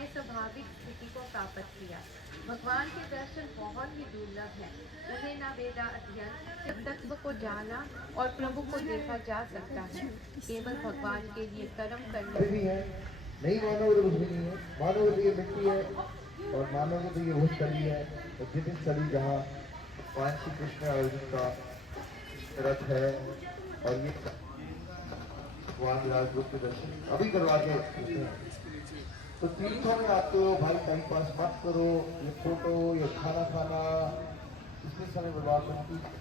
ने स्वाभाविक स्थिति को प्राप्त किया। भगवान के दर्शन बहुत ही दुर्लभ है। उन्हें न वेदा अध्ययन, सिर्फ तत्व को जाना और प्रभु को देखा जा सकता है। केवल भगवान के लिए कर्म करने भी है। नहीं मानोगे तो कुछ भी नहीं है। मानोगे तो ये मिट्टी है और मानोगे तो ये वो स्थली है, और जितनी स्थली जहाँ भगवान श्री कृष्ण और अर्जुन का रथ है, और ये भगवान राजरूप के दर्शन अभी करवा के देते हैं। तो तीर्थों में आते हो भाई, टाइम पास मत करो, ये फोटो ये खाना खाना इसमें समय बर्बाद मत कीजिए।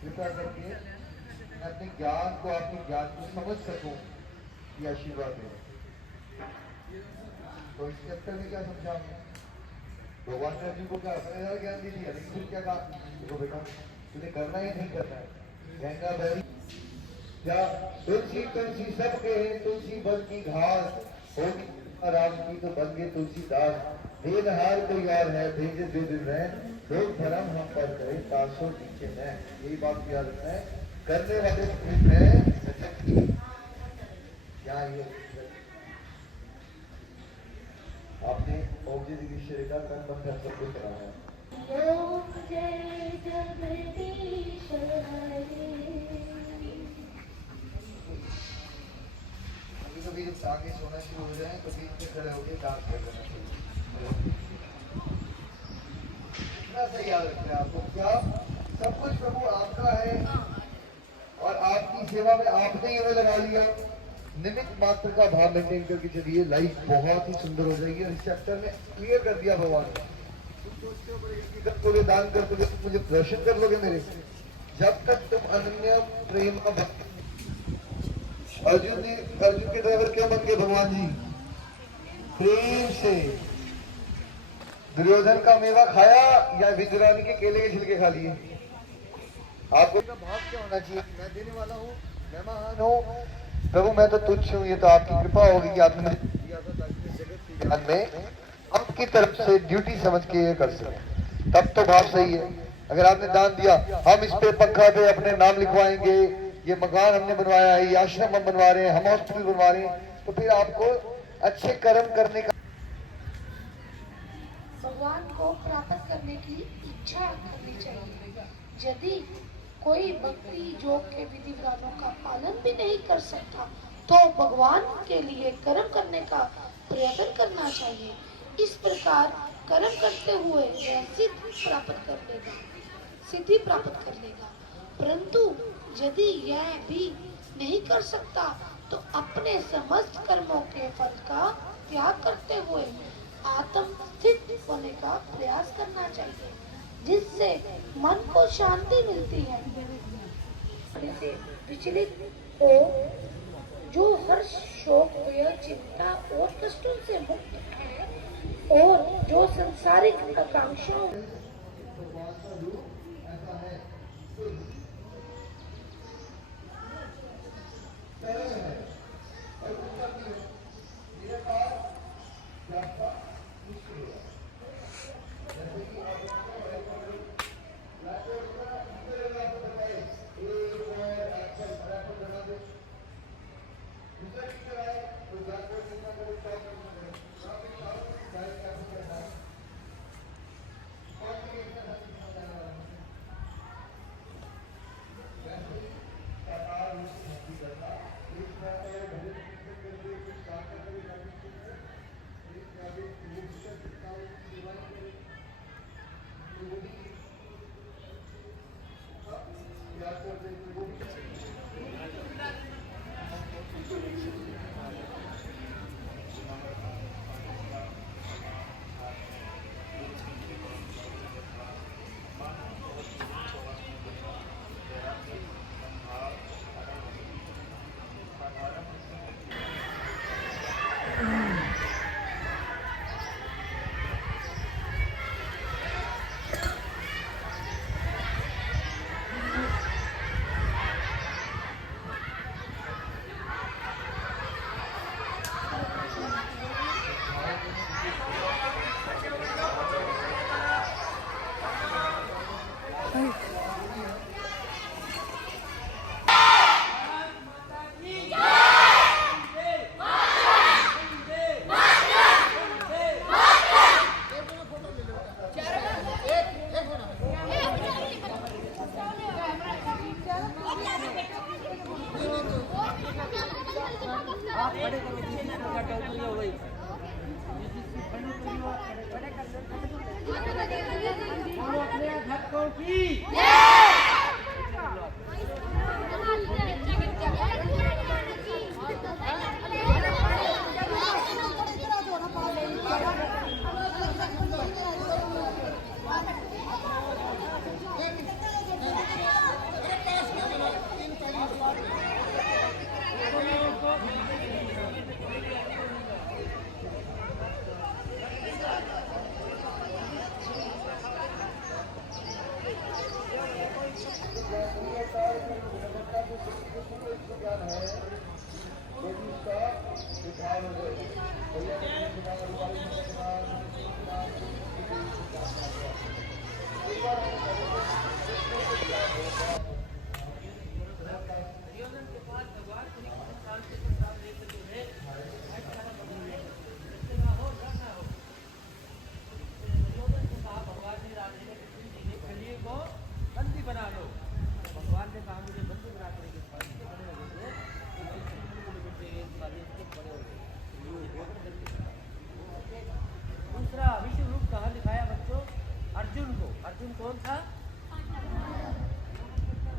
कृपया करके मैं अपने ज्ञान को, आपके ज्ञान को समझ सकूं, ये आशीर्वाद है। तो इस चैप्टर में क्या समझा हमने? भगवान ने अर्जुन को क्या अपने ज्ञान दे दिया, लेकिन फिर क्या कहा? देखो बेटा, तुझे करना ही नहीं करना है। गंगा बहरी क्या तुलसी तुलसी सबके तुलसी बन की घास होगी, राम की तो बन गए तुलसीदास। वेदहार कोई और है भेजे जो दिन रहे, लोग धर्म हम पर करे तासो नीचे न। यही बात याद रखना है। करने वाले है क्या ये आपने औद्योगिक का कर्म बंधन सब कुछ करा है। कभी जब आगे सोना शुरू हो जाए तो बीच में खड़े होकर डांस कर देना चाहिए। इतना सा याद रखना है आपको, क्या सब कुछ प्रभु आपका है और आपकी सेवा में आपने ही हमें लगा लिया। निमित्त मात्र का भाव मेंटेन करके चलिए, लाइफ बहुत ही सुंदर हो जाएगी। और इस चैप्टर में क्लियर कर दिया भगवान ने। दान कर दोगे तो मुझे दर्शन कर लोगे मेरे। जब तक तुम अनन्य प्रेम अर्जुन के ड्राइवर क्या बन गए भगवान जी? प्रेम से। दुर्योधन का मेवा खाया या विदुरानी के केले के छिलके खा लिए? आपको भाव क्या होना चाहिए? मैं देने वाला हूँ, मैं महान हूँ, प्रभु मैं तो तुच्छ हूँ। ये तो आपकी कृपा होगी कि आपने दिया था ताकि जगत के ज्ञान में आपकी तरफ से ड्यूटी समझ के ये कर सके। तब तो भाव सही है। अगर आपने दान दिया, हम इस पे पंखा पे अपने नाम लिखवाएंगे, ये मकान हमने बनवाया है, ये आश्रम हम बनवा रहे हैं, हम हॉस्पिटल बनवा रहे हैं, तो फिर आपको अच्छे कर्म करने का, भगवान को प्राप्त करने की इच्छा करनी चाहिए। यदि कोई भक्ति योग के विधि विधानों का पालन भी नहीं कर सकता तो भगवान के लिए कर्म करने का प्रयत्न करना चाहिए। इस प्रकार कर्म करते हुए वह सिद्धि प्राप्त कर लेगा। परंतु यदि यह भी नहीं कर सकता तो अपने समस्त कर्मों के फल का त्याग करते हुए आत्म स्थित होने का प्रयास करना चाहिए, जिससे मन को शांति मिलती है। से विचलित हो जो हर शोक भय चिंता और कष्टों से मुक्त है और जो संसारिक आकांक्षाओं दूसरा विश्व रूप कहाँ दिखाया बच्चों? अर्जुन को। अर्जुन कौन था?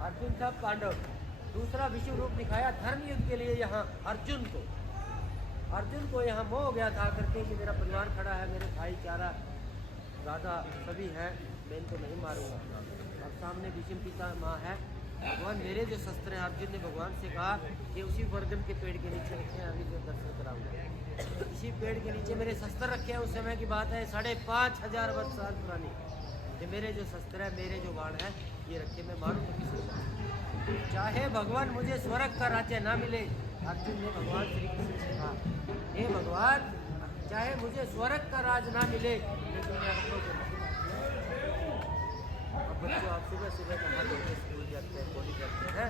अर्जुन था पांडव। दूसरा विश्व रूप दिखाया धर्म युद्ध के लिए यहाँ अर्जुन को। अर्जुन को यहाँ मोह हो गया था करके कि मेरा परिवार खड़ा है, मेरे भाईचारा राजा सभी हैं, मैं इनको नहीं मारूंगा। अब सामने भीष्म पिता माँ है। भगवान मेरे जो शस्त्र हैं, अर्जुन ने भगवान से कहा कि उसी वर्गन के पेड़ के नीचे रखे हैं, अभी जो दर्शन कराऊंगा। इसी पेड़ के नीचे मेरे शस्त्र रखे हैं। उस समय की बात है, 5500 वर्ष साल पुरानी। ये मेरे जो शस्त्र है, मेरे जो बाण है, ये रखे, मैं मारूँ तो किसी को। चाहे भगवान मुझे स्वर्ग का राज्य ना मिले, अर्जुन ने भगवान श्री कृष्ण से कहा, हे भगवान चाहे मुझे स्वर्ग का राज ना मिले, लेकिन मैं अपनों को बच्चों आप सुबह सुबह हमारे स्कूल जाते हैं, कॉलेज जाते हैं,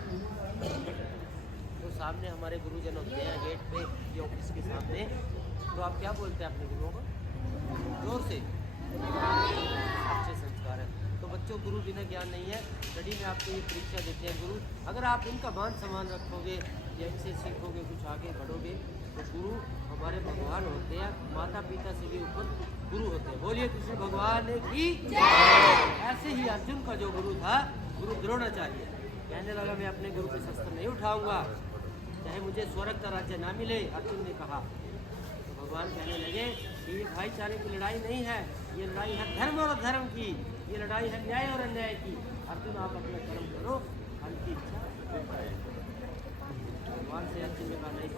तो सामने हमारे गुरुजन होते हैं गेट पे, ये ऑफिस के सामने, तो आप क्या बोलते हैं अपने गुरुओं को? जोर से। अच्छे संस्कार है। तो बच्चों गुरु बिना ज्ञान नहीं है। स्टडी में आपको ये परीक्षा देते हैं गुरु, अगर आप इनका मान सम्मान रखोगे या इनसे सीखोगे, कुछ आगे बढ़ोगे, तो गुरु हमारे भगवान होते हैं, माता पिता से भी ऊपर गुरु होते हैं। बोलिए कृष्ण भगवान की। ऐसे ही अर्जुन का जो गुरु था, गुरु द्रोणाचार्य, कहने लगा मैं अपने गुरु के शस्त्र नहीं उठाऊंगा, चाहे मुझे स्वर्ग का राज्य ना मिले। अर्जुन ने कहा, तो भगवान कहने लगे कि ये भाईचारे की लड़ाई नहीं है, ये लड़ाई है धर्म और अधर्म की, ये लड़ाई है न्याय और अन्याय की। अर्जुन आप अपना कर्म करो, फल की इच्छा। भगवान से अर्जुन ने कहा नहीं